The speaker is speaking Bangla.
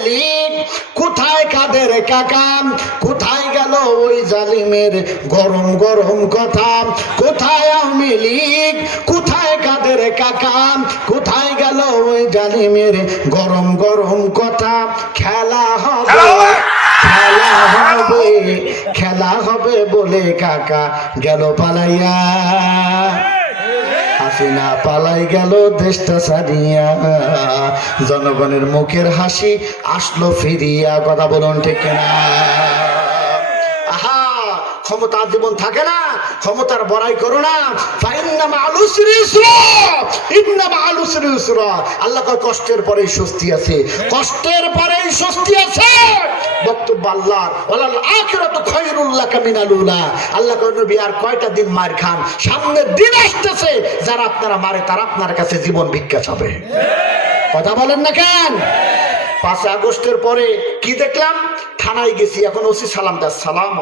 লীগ কোথায় কাদের কাকা? কোথায় গেল ওই জালিমের গরম গরম কথা? কোথায় আওয়ামী লীগ? কোথায় কাদের কাকা? কোথায় গেল ওই জালিমের গরম গরম কথা? খেলা হবে খেলা হবে! খেলা হবে বলে কাকা গেল পালাইয়া। হাসিনা পালাই গেল দেশটা ছাড়িয়া। জনগণের মুখের হাসি আসলো ফিরিয়া কথা বলুন ঠিক না আহা, ক্ষমতা জীবন থাকে না, ক্ষমতার বড়াই করো না। আল্লাহ কষ্টের পরেই স্বস্তি আছে। কষ্টের পরেই স্বস্তি আছে। বক্তব্য আল্লাহ আল্লাহ আর কয়টা দিন মার খান? সামনে দিন আসতেছে, যারা আপনারা মারে, তারা আপনার কাছে জীবন ভিক্ষা চাবে। কথা বলেন না কেন? পাঁচ আগস্টের পরে কি দেখলাম? থানায় গেছি, এখন ওসি সালাম দাস সালাম।